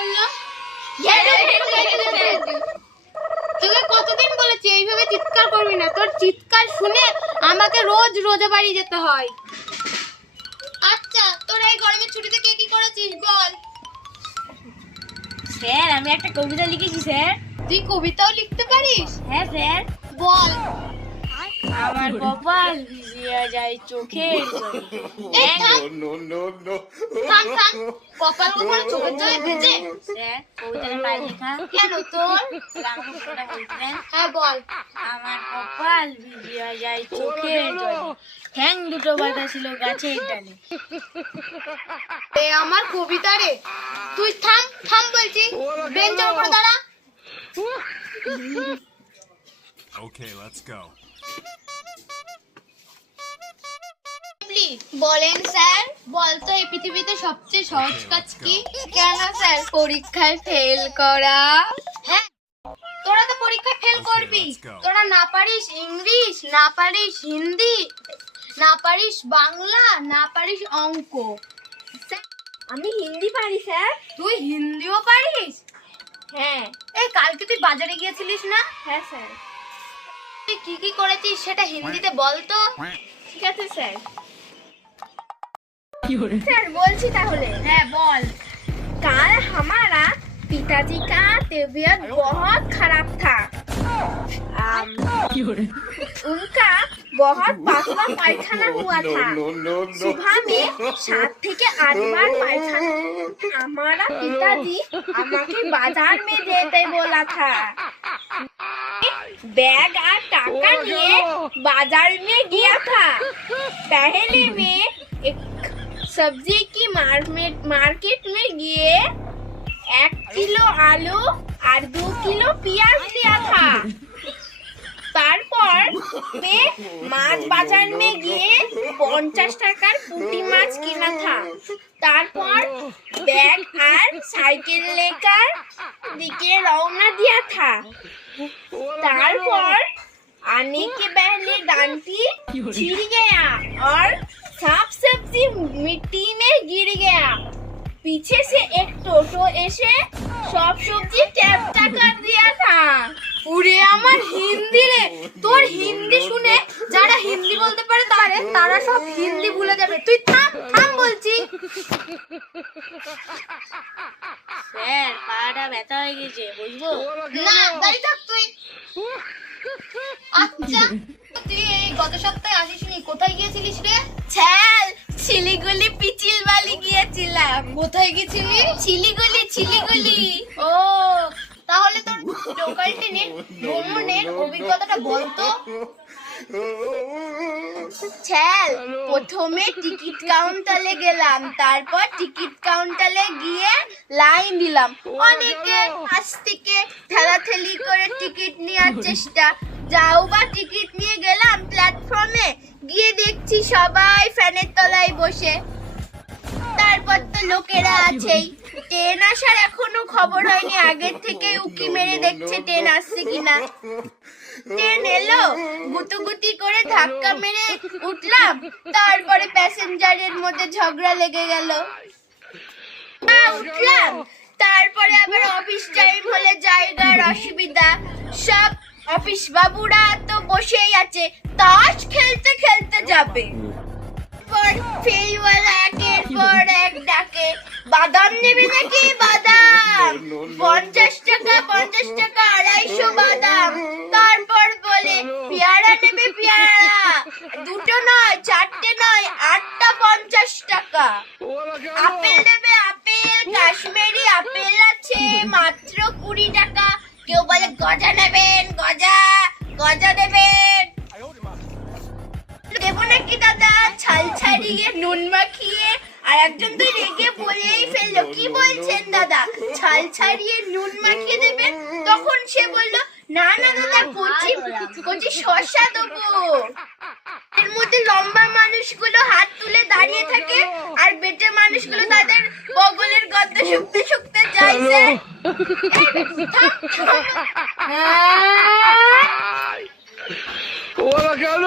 বললো? তোকে কতদিন বলেছি এইভাবে চিৎকার করবি না, তোর চিৎকার শুনে আমাকে রোজ রোজা বাড়ি যেতে হয়। আচ্ছা, তোর এই গরমের ছুটিতে কে কি করেছিস বল? স্যার, আমি একটা কবিতা লিখেছি স্যার। তুই কবিতাও লিখতে পারিস? হ্যাঁ স্যার। বল। আমার কপাল ভিজিয়া যায় চোখের জলে। এই থাম। থাম থাম। কপাল কখনো চোখের জলে ভেজে? স্যার, কবিতাটা কার লেখা? কেন তোর? আমাকে সেটা বলতেন। হ্যাঁ বল। আমার কপাল ভিজিয়া যায় চোখের জলে, ঠ্যাং দুটো বাঁধা ছিল গাছের ডালে। এ আমার কবিতা রে। তুই থাম থাম বলছি। বেঞ্চের উপর দাঁড়া। Okay, let's go. বলেন স্যার, বলতো এই পৃথিবীতে সবচেয়ে সহজ কাজ কি? কেন স্যার? পরীক্ষায় ফেল করা। হ্যাঁ, তোরা তো পরীক্ষায় ফেল করবি। তোরা না পারিস ইংলিশ, না পারিস হিন্দি, না পারিস বাংলা, না পারিস অঙ্ক। আমি হিন্দি পারি স্যার। তুই হিন্দিও পারিস? হ্যাঁ। এই কালকে তুই বাজারে গিয়েছিলিস না? হ্যাঁ স্যার। তুই কি কি করেছিস সেটা হিন্দিতে বল তো। ঠিক আছে স্যার। স্যার বলছি তাহলে। হ্যাঁ বল। कल हमारा पिताजी का तबीयत बहुत खराब था। उनका बहुत पतला पायखाना हुआ था। सुबह में 7 থেকে 8 बार पायखाना। हमारा पिताजी আমাকে बाजार में जेते बोला था। बैग और टाका लिए बाजार में गया था। पहले में एक सब्जी की मार्केट में गए 1 किलो आलू और 2 किलो प्याज लिया था। তারপর মাছ বাজার में গিয়ে 50 টাকার পুঁটি মাছ কিনা था। তারপর बैग और साइकिल लेकर दिखे रवाना दिया था। तारपर आने के पहले डांटी छिड़ गया और सब सब्जी मिट्टी में गिर गया। पीछे से एक टोटो ऐसे सब सब्जी टैपटा कर दिया था। পুরে আমার হিন্দি রে। তোর হিন্দি শুনে যারা হিন্দি বলতে পারে তারা সব হিন্দি ভুলে যাবে। তুই থাম থাম বলছি। স্যার, পাটা ব্যথা হয়ে গেছে, বুঝবো? না, দাঁড়িয়ে থাক তুই। আচ্ছা, তুই এই গত সপ্তাহে আসিসনি, কোথায় গিয়েছিলিস রে? স্যার, শিলিগুড়ি পিচিল বালি গিয়েছিলাম। কোথায় গেছিলি? শিলিগুড়ি। ও, তাহলে তোর লোকাল ট্রেনের ভ্রমণের অভিজ্ঞতাটা বলতো। স্যার, প্রথমে টিকিট কাউন্টারে গেলাম, তারপর টিকিট কাউন্টারে গিয়ে লাইন দিলাম। অনেকে আজ থেকে ঠেলাঠেলি করে টিকিট নেওয়ার চেষ্টা। যাও বা টিকিট নিয়ে গেলাম প্ল্যাটফর্মে, গিয়ে দেখছি সবাই ফ্যানের তলায় বসে। তারপর তো লোকেরা আছেই। ট্রেন আসার এখনো খবর হয়নি, আগের থেকে উকি মেরে দেখছে ট্রেন আসছে কিনা। ট্রেন এলো, গুতুগুতি করে ধাক্কা মেরে উঠলাম। তারপরে প্যাসেঞ্জারের মধ্যে ঝগড়া লেগে গেল। উঠলাম, তারপরে আবার অফিস টাইম হলে জায়গার অসুবিধা। সব অফিস বাবুরা তো বসেই আছে, তাস খেলতে খেলতে যাবে। ফেরিওয়ালা একের পর এক ডাকে, বাদাম নেবে নাকি? বাদাম 50 টাকা 250 বাদাম। তারপর বলে পেয়ারা নেবে? পেয়ারা দুটো নয়, 4টে নয়, 8টা 50 টাকা। আপেল নেবে? আপেল কাশ্মীরি আপেল আছে মাত্র 20 টাকা। কেউ বলে গজা নেবেন? গজা দেবেন? দেবো নাকি দাদা? ছাল ছাড়িয়ে নুন মাখিয়ে। আর একজন তো রেগে বলেই ফেললো, কি বলছেন দাদা, ছাল ছাড়িয়ে নুন মাখিয়ে দেবেন? তখন সে বললো, না না দাদা, কচি শসা দেবো। এর মধ্যে লম্বা মানুষগুলো হাত তুলে দাঁড়িয়ে থাকে, আর বেটে মানুষগুলো তাদের বগলের গর্ত শুকতে শুকতে যাইছে। ওরা কেন